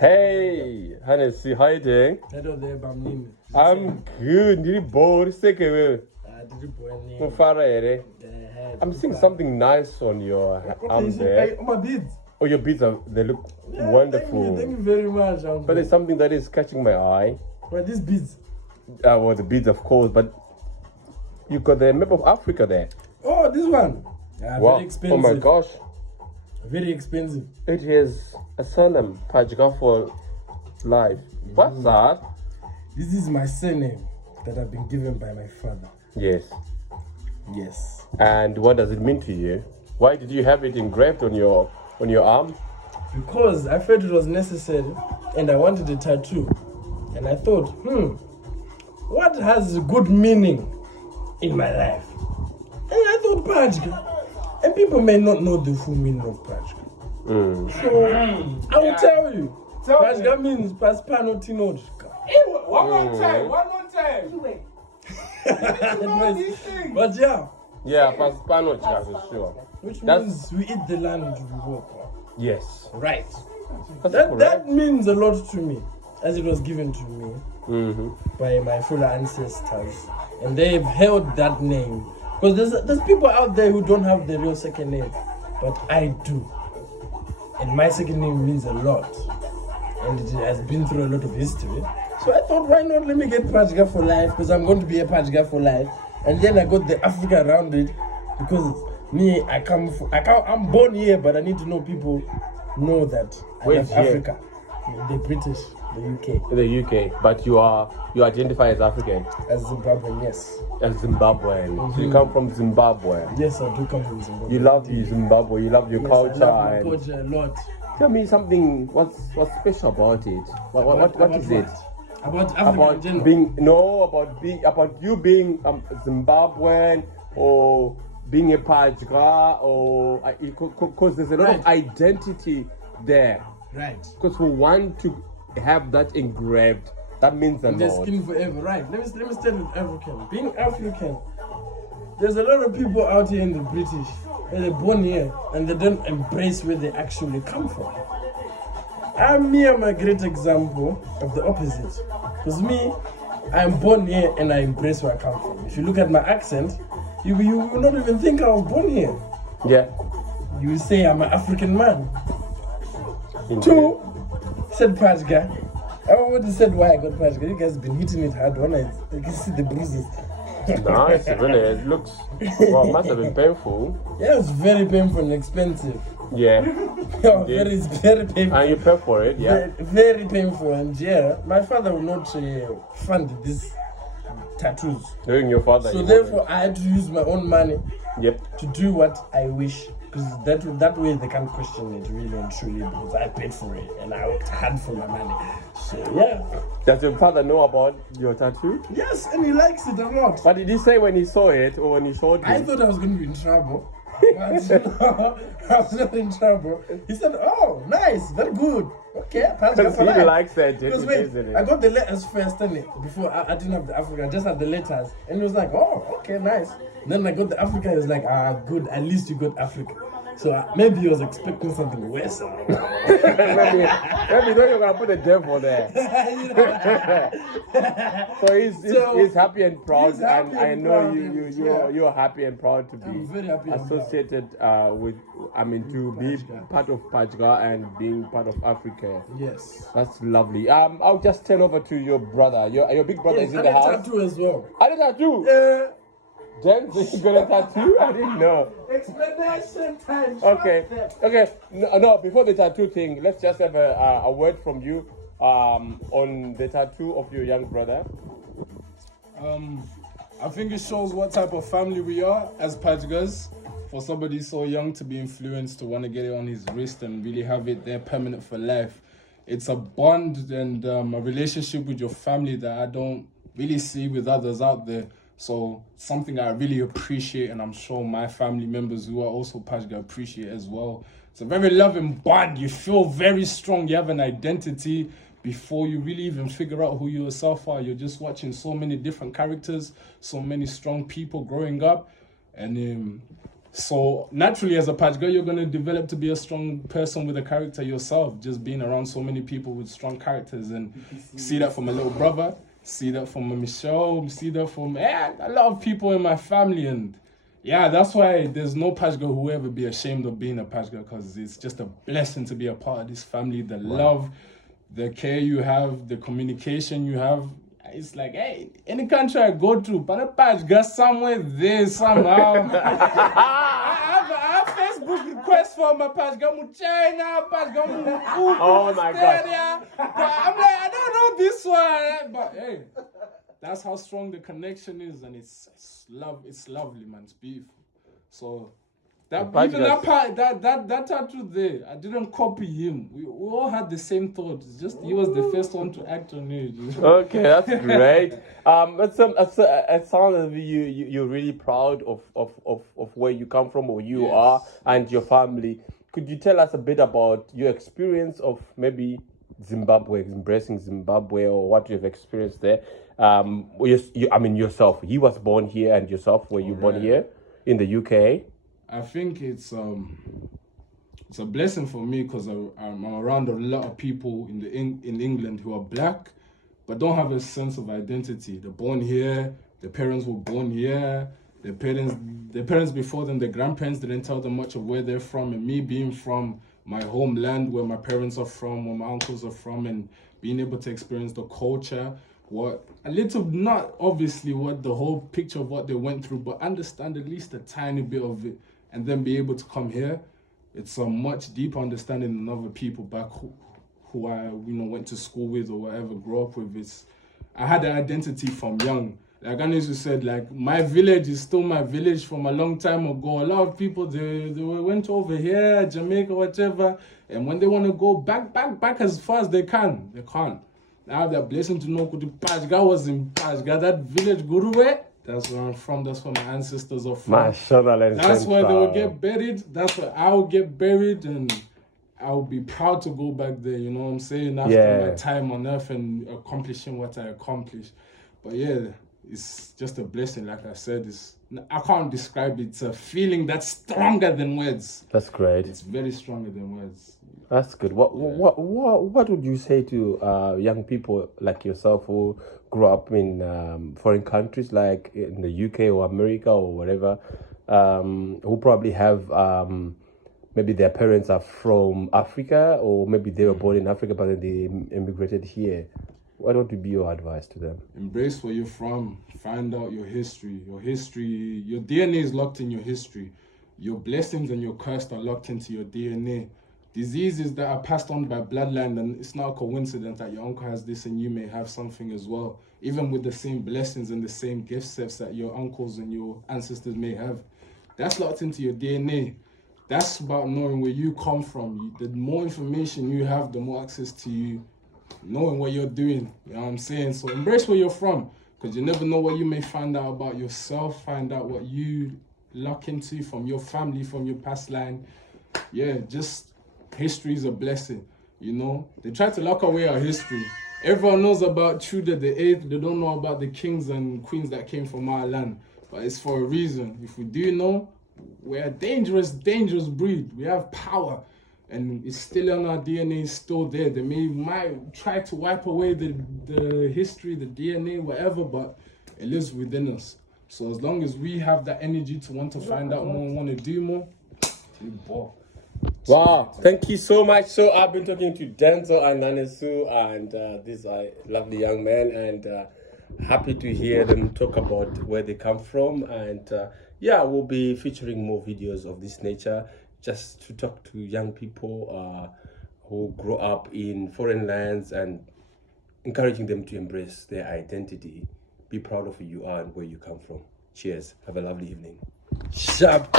Hey, Anesu, how you doing? I'm good. Did you bored? I'm seeing something nice on your arm there. My beads. Oh, your beads they look wonderful. Thank you very much, Uncle. But there's something that is catching my eye. Well, these beads. Well, the beads, of course, but you got the map of Africa there. Oh, this one. Wow. Very expensive. Oh my gosh. Very expensive. It is a surname, Pajga for life. What's that? This is my surname that I've been given by my father. Yes. Yes. And what does it mean to you? Why did you have it engraved on your arm? Because I felt it was necessary and I wanted a tattoo. And I thought, what has good meaning in my life? And I thought Pajga. And people may not know the full meaning of Pajga. So I will tell you. Pajga means Paspano Tinochka. One more time. But yeah. Yeah, Paspanochka for sure. Which means we eat the land we walk on. Yes. Right. That's That means a lot to me, as it was given to me by my full ancestors. And they've held that name. Because there's people out there who don't have the real second name. But I do. And my second name means a lot. And it has been through a lot of history. So I thought, why not let me get Pajga for life? Because I'm going to be a Pajga for life. And then I got the Africa around it. Because me, I'm born here, but I need to know people know that I love Africa. The British, the UK. The UK, but you identify as African. As Zimbabwean, yes. As Zimbabwean. So you come from Zimbabwe. Yes, I do come from Zimbabwe. You love Zimbabwe. You love your culture. I love my culture a lot. Tell me something. What's special about it? What is it? About Africa in general. About you being Zimbabwean or being a Pajga, or because there's a lot of identity there. Right. Because we want to have that engraved. That means a lot. Their skin forever. Right. Let me start with African. Being African, there's a lot of people out here in the British, and they're born here, and they don't embrace where they actually come from. I'm a great example of the opposite. Because me, I'm born here and I embrace where I come from. If you look at my accent, you will not even think I was born here. Yeah. You will say I'm an African man. Indeed. 2, said Pajga. I already said why I got Pajga. You guys have been hitting it hard. One night, you can see the bruises. Nice, really. It looks, well, it must have been painful. Yeah, it's very painful and expensive. Yeah. It's very painful. And you pay for it, yeah? Very painful. And yeah, my father will not fund these tattoos. Knowing your father. So therefore, I had to use my own money to do what I wish. Because that way they can't question it really and truly, because I paid for it and I worked hard for my money. So yeah. Does your father know about your tattoo? Yes, and he likes it a lot. What did he say when he saw it or when he showed you? I thought I was going to be in trouble. But I was not in trouble. He said, "Oh, nice, very good. Okay, because he likes that, isn't it? I got the letters first, before I didn't have the Africa. I just had the letters, and he was like, "Oh, okay, nice." And then I got the Africa. He was like, good. At least you got Africa." So maybe he was expecting something worse. maybe thought you were gonna put a devil there. So he's happy and proud, and I know you're happy and proud to be associated with. To be part of Pajga and being part of Africa. Yes, that's lovely. I'll just turn over to your brother. Your big brother is in the house. Tattoo as well. I did tattoo. Denzil, you got a tattoo? I didn't know. Explanation time. Okay. No, before the tattoo thing, let's just have a word from you on the tattoo of your young brother. I think it shows what type of family we are as Pajgas. For somebody so young to be influenced, to want to get it on his wrist and really have it there permanent for life. It's a bond and a relationship with your family that I don't really see with others out there. So something I really appreciate, and I'm sure my family members who are also Pajga appreciate as well. It's a very loving bond. You feel very strong. You have an identity before you really even figure out who you yourself are. You're just watching so many different characters, so many strong people growing up. And So naturally, as a Pajga, you're going to develop to be a strong person with a character yourself, just being around so many people with strong characters. And see that from a little brother, see that from a Michelle, see that from a lot of people in my family. And yeah, that's why there's no Pajga who will ever be ashamed of being a Pajga, because it's just a blessing to be a part of this family. The love, the care you have, the communication you have. It's like, hey, any country I go to, but a Pajga somewhere there somehow. I have Facebook requests for my Pajga mu China, Pajga mu Oh my God. But I'm like, I don't know this one. But hey, that's how strong the connection is, and it's lovely, man. It's beautiful. So that even that part, that tattoo there, I didn't copy him. We all had the same thought. It's just he was the first one to act on it. Okay, that's great. It sounds as if you're really proud of where you come from, or you are, and your family. Could you tell us a bit about your experience of maybe Zimbabwe, embracing Zimbabwe, or what you've experienced there? Yourself. He was born here, and yourself, were you born here in the UK? I think it's a blessing for me, because I'm around a lot of people in England who are black, but don't have a sense of identity. They're born here. Their parents were born here. Their parents before them, their grandparents didn't tell them much of where they're from. And me being from my homeland, where my parents are from, where my uncles are from, and being able to experience the culture, not obviously what the whole picture of what they went through, but understand at least a tiny bit of it, and then be able to come here. It's a much deeper understanding than other people back who I went to school with or whatever, grew up with. I had an identity from young. Like Anesu said, like, my village is still my village from a long time ago. A lot of people, they went over here, Jamaica, whatever, and when they want to go back as far as they can't. Now they're blessing to know Kuti Pajga was in Pajga, that village Guruwe. That's where I'm from. That's where my ancestors are from. That's where they will get buried. That's where I will get buried, and I will be proud to go back there. You know what I'm saying? After my time on earth and accomplishing what I accomplished. But yeah, it's just a blessing. Like I said, I can't describe it. It's a feeling that's stronger than words. That's great. It's very stronger than words. That's good. What would you say to young people like yourself who grew up in foreign countries like in the UK or America or whatever, who probably have maybe their parents are from Africa, or maybe they were born in Africa but then they immigrated here? What would be your advice to them? Embrace where you're from. Find out your history. Your DNA is locked in your history. Your blessings and your curse are locked into your DNA. Diseases that are passed on by bloodline, and it's not a coincidence that your uncle has this and you may have something as well, even with the same blessings and the same gift sets that your uncles and your ancestors may have. That's locked into your DNA. That's about knowing where you come from. The more information you have, the more access to you knowing what you're doing. You know what I'm saying? So embrace where you're from, because you never know what you may find out about yourself, find out what you lock into from your family, from your past line. Yeah, just history is a blessing, They try to lock away our history. Everyone knows about Tudor the 8th. They don't know about the kings and queens that came from our land. But it's for a reason. If we do know, we're a dangerous breed. We have power. And it's still on our DNA, it's still there. They might try to wipe away the history, the DNA, whatever, but it lives within us. So as long as we have that energy to want to find out more and want to do more, we ball. Wow, thank you so much. So I've been talking to Denzil and Anesu, and these are lovely young men, and happy to hear them talk about where they come from. And we'll be featuring more videos of this nature, just to talk to young people who grow up in foreign lands and encouraging them to embrace their identity. Be proud of who you are and where you come from. Cheers. Have a lovely evening. Sharp.